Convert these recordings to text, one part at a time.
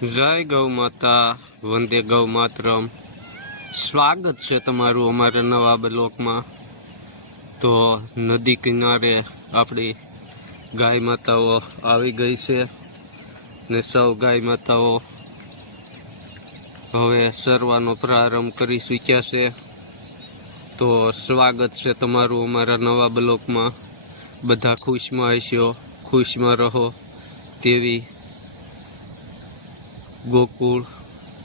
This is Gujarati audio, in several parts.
જય ગૌ માતા, વંદે ગૌ માતરમ। સ્વાગત છે તમારું અમારા નવા બ્લોકમાં। તો નદી કિનારે આપણી ગાય માતાઓ આવી ગઈ છે ને સૌ ગાય માતાઓ હવે સરવાનો પ્રારંભ કરી ચૂક્યા છે। તો સ્વાગત છે તમારું અમારા નવા બ્લોકમાં। બધા ખુશમાં હશો, ખુશમાં રહો તેવી ગોકુળ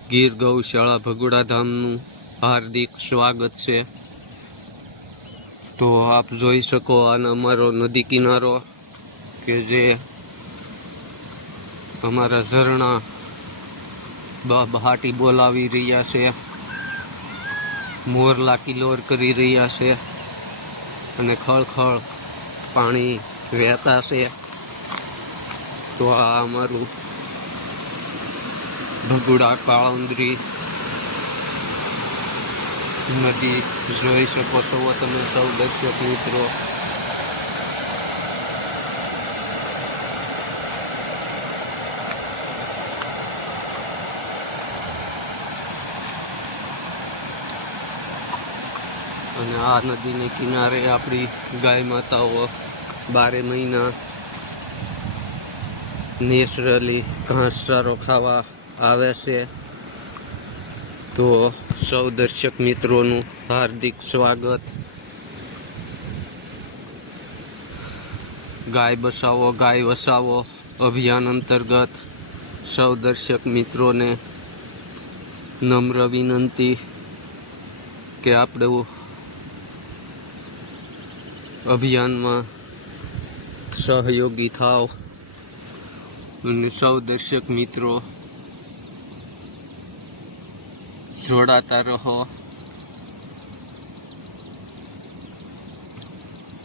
ગીર ગૌશાળા ભગુડા ધામનું હાર્દિક સ્વાગત છે। તો આપ જોઈ શકો આનો અમારો નદી કિનારો કે જે અમારા ઝરણા બહાટી બોલાવી રહ્યા છે, મોરલા કિલોર કરી રહ્યા છે અને ખળખળ પાણી વહેતા છે। તો આ અમારું ભગુડા કાળુંદરી નદી જોઈ શકો છો તમે સૌ દર્શક મિત્રો। અને આ નદીને કિનારે આપણી ગાય માતાઓ 12 મહિના નેચરલી ઘાસચારો ખાવા આવે છે। તો સૌ દર્શક મિત્રોનું હાર્દિક સ્વાગત। ગાય બસાવો ગાય વસાવો અભિયાન અંતર્ગત સૌ દર્શક મિત્રોને નમ્ર વિનંતી કે આપણે અભિયાનમાં સહયોગી થાવ અને સૌ દર્શક મિત્રો જોડાતા રહો।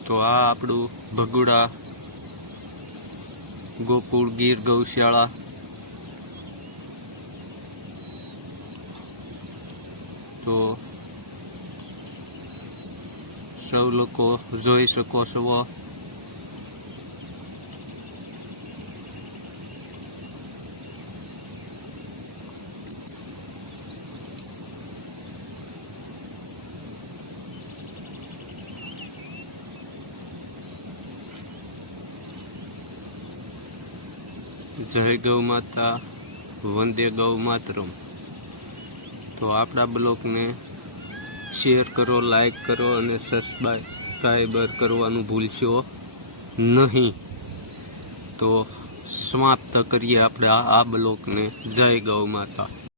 તો આ આપણું ભગુડા ગોકુળ ગીર ગૌશાળા। તો સૌ લોકો જોઈ શકો છો। જય ગૌ માતા, વંદે ગૌ માતરમ। તો આપણા બ્લોગને શેર કરો, લાઈક કરો અને સબસ્ક્રાઈબર કરવાનું ભૂલશો નહીં। તો સમાપ્ત કરીએ આપણે આ બ્લોગને। જય ગૌ માતા।